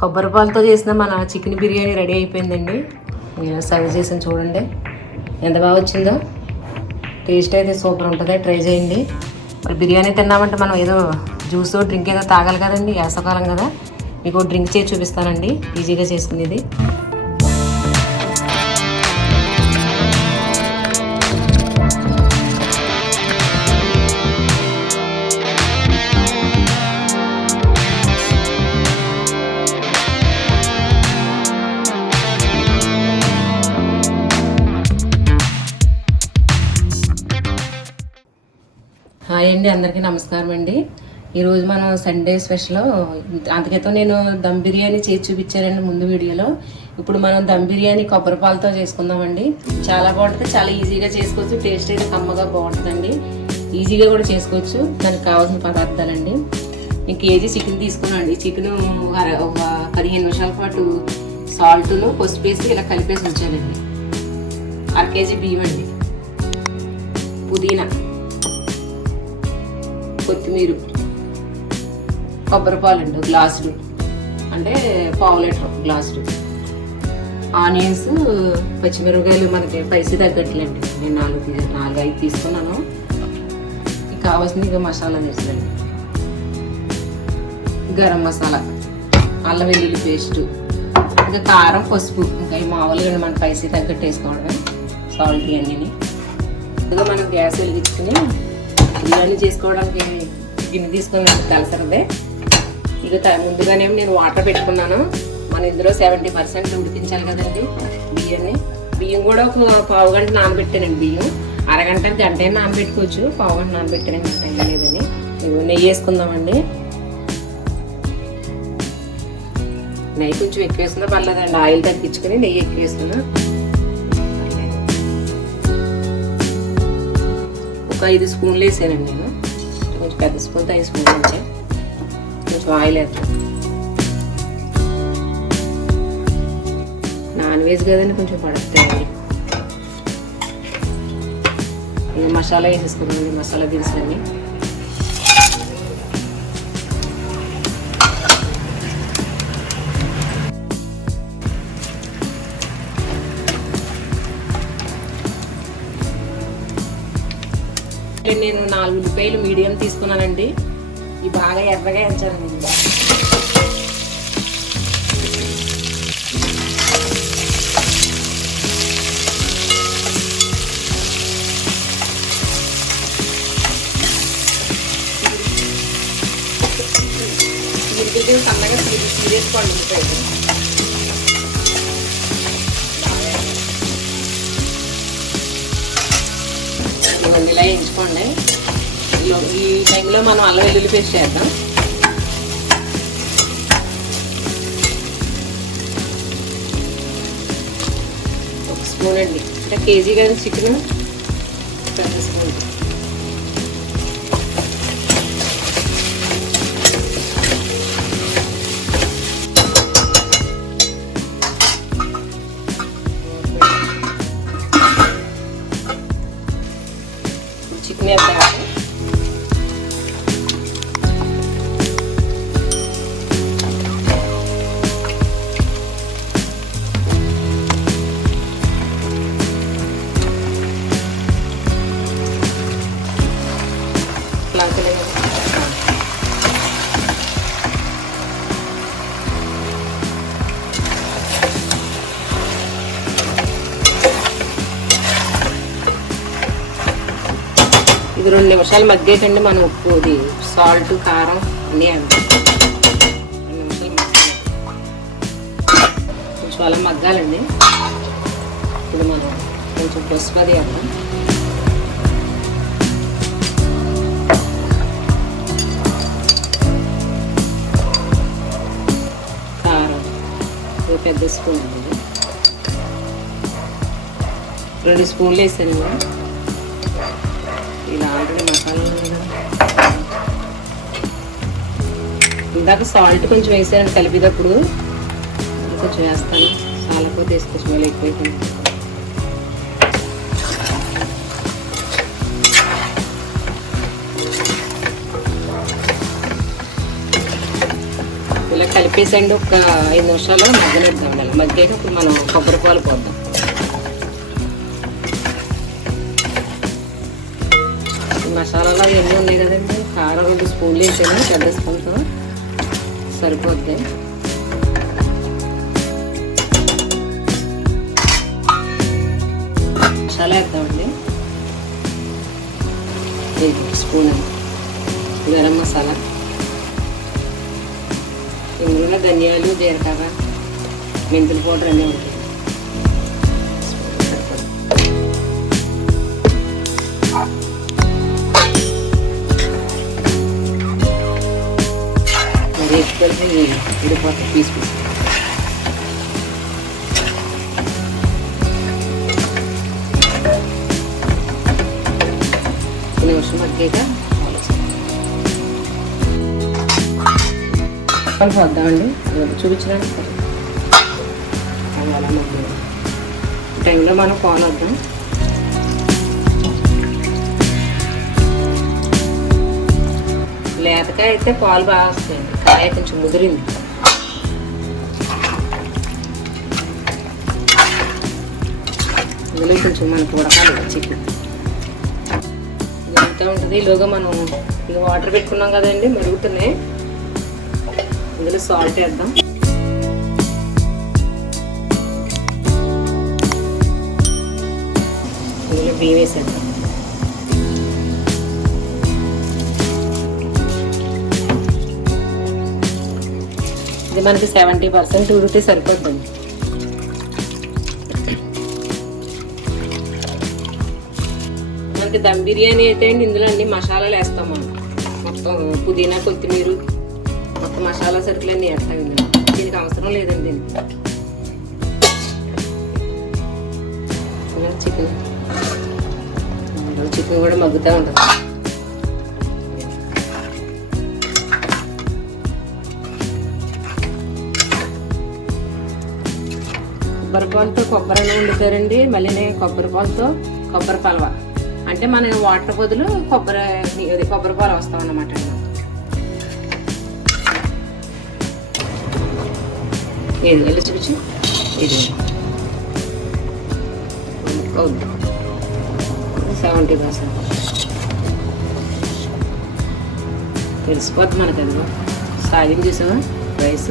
కొబ్బరి పాలతో చేసిన మన చికెన్ బిర్యానీ రెడీ అయిపోయిందండి. నేను సర్వ్ చేసాను చూడండి ఎంత బాగా వచ్చిందో. టేస్ట్ అయితే సూపర్ ఉంటుంది, ట్రై చేయండి. మరి బిర్యానీ తిన్నామంటే మనం ఏదో జ్యూస్ డ్రింక్ ఏదో తాగాలి కదండి, వేసవకాలం కదా. మీకు డ్రింక్ చేసి చూపిస్తానండి, ఈజీగా చేసుకునేది. హాయ్ అండి, అందరికీ నమస్కారం అండి. ఈరోజు మనం సండే స్పెషల్. అందుకైతే నేను దమ్ బిర్యానీ చేసి చూపించానండి ముందు వీడియోలో. ఇప్పుడు మనం దమ్ బిర్యానీ కొబ్బరి పాలతో చేసుకుందామండి. చాలా బాగుంటుంది, చాలా ఈజీగా చేసుకోవచ్చు. టేస్ట్ అయితే కమ్మగా బాగుంటుందండి, ఈజీగా కూడా చేసుకోవచ్చు. దానికి కావాల్సిన పదార్థాలండి, నేను కేజీ చికెన్ తీసుకున్నాండి. చికెన్ ఒక 15 నిమిషాల పాటు సాల్ట్ను పసుపు వేసి ఇలా కలిపేసి ఉంచానండి. 1/2 కేజీ బియ్యం అండి, పుదీనా, కొత్తిమీర, కొబ్బరి పాలు అండి గ్లాసులు, అంటే 1/2 లీటర్ గ్లాసులు, ఆనియన్స్, పచ్చిమిరపకాయలు మనకి స్పైసీ తగ్గట్లండి. నేను 4-5 తీసుకున్నాను. ఇక కావాల్సింది ఇక మసాలా తెలుసండి, గరం మసాలా, అల్లం వెల్లుల్లి పేస్టు, ఇంకా కారం, పసుపు, ఇంకా ఈ మామూలుగా మన స్పైసీ తగ్గట్టు వేసుకోవడమే. సాల్ట్ ఇవన్నీ. ఇంకా మనం గ్యాస్ వెలిగించుకుని బిర్యానీ చేసుకోవడానికి గిన్నె తీసుకుని తలసరదే. ఇక ముందుగానే నేను వాటర్ పెట్టుకున్నాను. మనం ఇందులో 70% ఉడికించాలి కదండి బియ్యాన్ని. బియ్యం కూడా ఒక పావు గంట నానబెట్టానండి. బియ్యం అరగంట గంట అయినా నానబెట్టుకోవచ్చు, పావు గంట నానబెట్టానండి, టైం లేదని. నెయ్యి వేసుకుందామండి. నెయ్యి కొంచెం ఎక్కువ వేసుకున్నా పర్లేదండి, ఆయిల్ తగ్గించుకొని నెయ్యి ఎక్కువ వేసుకున్నా. ఒక 5 స్పూన్లు వేసానండి నేను, కొంచెం పెద్ద స్పూన్తో 5 స్పూన్లు వచ్చాయి. కొంచెం ఆయిల్ వేస్తాను, నాన్ వెజ్ కదండి కొంచెం పడుతాయండి. ఇది మసాలా వేసేసుకున్నాను, మసాలా దినుసులన్నీ. నేను 4 ఉల్లిపాయలు మీడియం తీసుకున్నానండి. ఇవి బాగా ఎర్రగా ఎంచాలండి. ఇది సన్నగా తీరేసుకోండి ఉల్లిపాయలు. ఇలా వేయించుకోండి. ఈ టైంలో మనం అల్లం వెల్లుల్లి పేస్ట్ చేద్దాం. ఒక స్పూన్ అండి, అంటే కేజీ కానీ చికెన్ పెద్ద స్పూన్. చికెన్ వేద్దాం. ఇది 2 నిమిషాలు మగ్గేటండి. మనం ఉప్పు, ఇది సాల్ట్, కారం అన్నీ వేద్దాం. 2 నిమిషాలు మగ్గాలి, కొంచెం అలా మగ్గాలండి. ఇప్పుడు మనం కొంచెం పసుపు అది వేద్దాం. కారం పెద్ద స్పూన్ అండి, 2 స్పూన్లు వేసాను. ఇలా ఆల్రెడీ మసాలా ఇందాక సాల్ట్ కొంచెం వేసాను కలిపేటప్పుడు, కొంచెం వేస్తాను. చాలకపోతే వేసుకోవచ్చు, మళ్ళీ ఎక్కువైపోయింది. ఇలా కలిపి కలిపేసండి ఒక 5 నిమిషాలు మగ్గనిద్దాం. మగ్గాక ఇప్పుడు మనం కొబ్బరి పాలు పోద్దాం. మసాలాలు ఎన్ని ఉన్నాయి కదండి. కారం 2 స్పూన్లు వేసాను, పెద్ద స్పూన్తో సరిపోద్ది. మసాలా వేద్దామండి. 1 స్పూన్ గరం మసాలా, ఇందులో ధనియాలు, జీలకర్ర, మెంతుల పౌడర్ అన్నీ ఉంటాయి. మరి ఎక్కువ విడిపోతాయి పీస్ పీస్. నిమిషం మగ్గాక పోద్దామండి. చూపించడానికి అలా మగ్గి టైంలో మనం పాలు వద్దాం. లేతకాయ అయితే పాలు బాగా వస్తాయండి. కాయ కొంచెం ముదిరింది. ఇందులో కొంచెం మనకు ఉడకాలి చికెన్ ఎంత ఉంటుంది. ఈలోగా మనం ఇక వాటర్ పెట్టుకున్నాం కదండి, మరుగుతున్నాయి. ఇందులో సాల్ట్ వేద్దాం. ఇందులో బియ్యం వేసేద్దాం. ఇది మనకి 70% ఉడితే సరిపోద్దండి. మనకి దమ్ బిర్యానీ అయితే అండి ఇందులో అన్ని మసాలాలు వేస్తాం. మనం మొత్తం పుదీనా, కొత్తిమీర, మొత్తం మసాలా సరుకులు అన్నీ వేస్తాం. ఇందులో దీనికి అవసరం లేదండి. చికెన్ కూడా మగ్గుతూ ఉంటుంది. కొబ్బరి పాలతో కొబ్బరి వండుతారండి. మళ్ళీ నేను కొబ్బరి పాలతో కొబ్బరి పలవ అంటే మన వాటర్ బదులు కొబ్బరి పాలు వస్తాం అన్నమాట. ఇది వెళ్ళి చూపించు. ఇది 70% తెలిసిపోద్ది మనకు. అది సాయం చూసావా రైస్.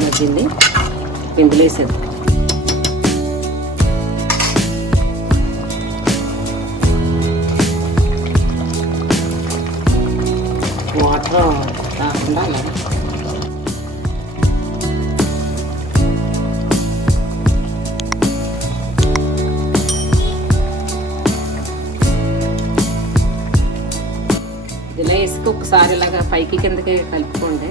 మగ్గింది, ఇందులో వేసేది. వాటర్ రాకుండా అలాగే ఇలా వేసుకు ఒకసారి ఇలాగా పైకి కిందకి కలుపుకోండి.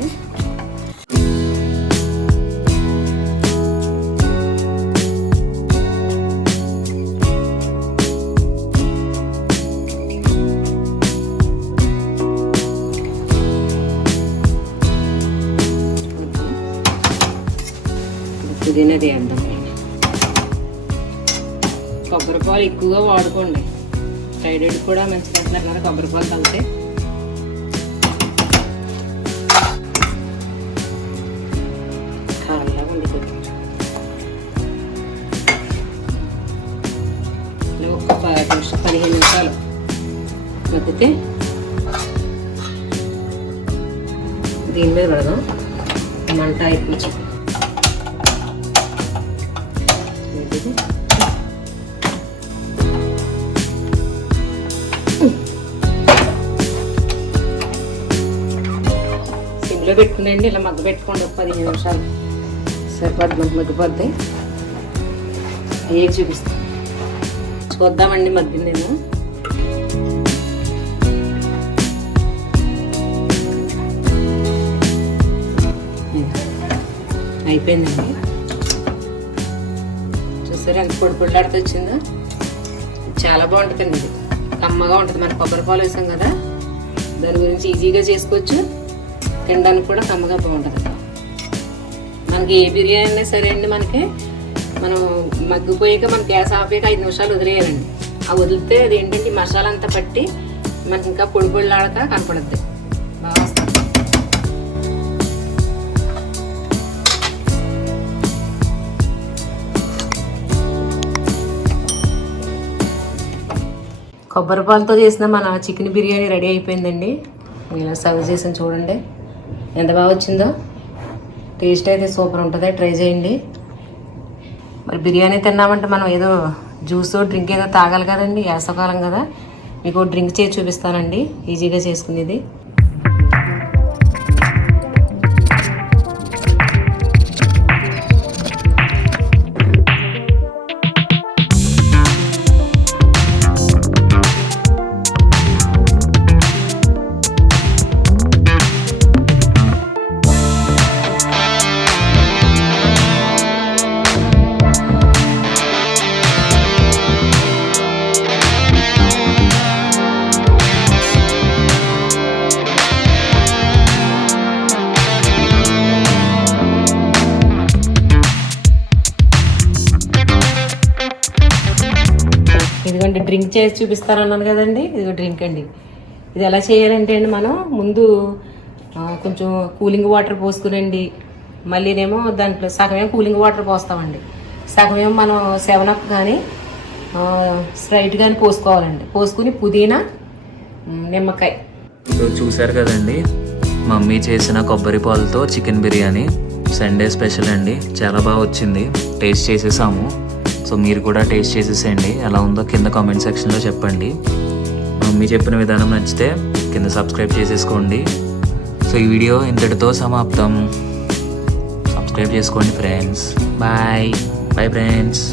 పుదీనాది వేద్దాం. కొబ్బరి పాలు ఎక్కువగా వాడుకోండి. థైరాయిడ్ కూడా మంచిది అంటున్నారు కదా కొబ్బరి పాలు తాగితే. కారంగా ఉంది కొంచెం. ఒక 15 నిమిషాలు మగ్గితే దీని మీద పెడదాం. మంట అయిపోయి సిమ్లో పెట్టుకునండి. ఇలా మగ్గ పెట్టుకోండి. ఒక 15 నిమిషాలు సరిపోద్ది. మనకు మగ్గిపోద్ది. ఏ చూపిస్తాను చూద్దామండి. మగ్గిందేమో. అయిపోయిందండి. చూసారా ఎంత పొడి పొడిలాడుతూ వచ్చిందో. చాలా బాగుంటుందండి. ఇది కమ్మగా ఉంటుంది. మన కొబ్బరి పాలు వేసాం కదా, దాని గురించి ఈజీగా చేసుకోవచ్చు. తినడానికి కూడా కమ్మగా బాగుంటుంది. మనకి ఏ బిర్యానీ అయినా సరే అండి, మనకి మనం మగ్గిపోయాక మన గ్యాస్ ఆపాక 5 నిమిషాలు వదిలేయాలండి. ఆ వదిలితే అది ఏంటంటే మసాలా అంతా పట్టి మనకి ఇంకా పొడి పొడిలాడక కనపడుద్ది, బాగా వస్తుంది. కొబ్బరి పాలతో చేసిన మన చికెన్ బిర్యానీ రెడీ అయిపోయిందండి. ఇలా సర్వ్ చేసి చూడండి ఎంత బాగా వచ్చిందో. టేస్ట్ అయితే సూపర్ ఉంటుంది, ట్రై చేయండి. మరి బిర్యానీ తిన్నామంటే మనం ఏదో జ్యూస్ డ్రింక్ ఏదో తాగాలి కదండి, వేసవకాలం కదా. మీకు డ్రింక్ చేసి చూపిస్తానండి, ఈజీగా చేసుకునేది. ఇదిగోండి డ్రింక్ చేసి చూపిస్తారన్నాను కదండి, ఇదిగో డ్రింక్ అండి. ఇది ఎలా చేయాలంటే అండి, మనం ముందు కొంచెం కూలింగ్ వాటర్ పోసుకునండి, మళ్ళీనేమో దాంట్లో సగమేమో కూలింగ్ వాటర్ పోస్తామండి, సగమేమో మనం 7up కానీ స్ప్రైట్ కానీ పోసుకోవాలండి. పోసుకుని పుదీనా, నిమ్మకాయ. ఇప్పుడు చూశారు కదండి మమ్మీ చేసిన కొబ్బరి పాలతో చికెన్ బిర్యానీ, సండే స్పెషల్ అండి. చాలా బాగా వచ్చింది, టేస్ట్ చేసేసాము. సో మీరు కూడా టేస్ట్ చేసేసేయండి, ఎలా ఉందో కింద కామెంట్ సెక్షన్లో చెప్పండి. మమ్మీ చెప్పిన విధానం నచ్చితే కింద సబ్స్క్రైబ్ చేసేసుకోండి. సో ఈ వీడియో ఇంతటితో సమాప్తం. సబ్స్క్రైబ్ చేసుకోండి ఫ్రెండ్స్. Bye bye friends.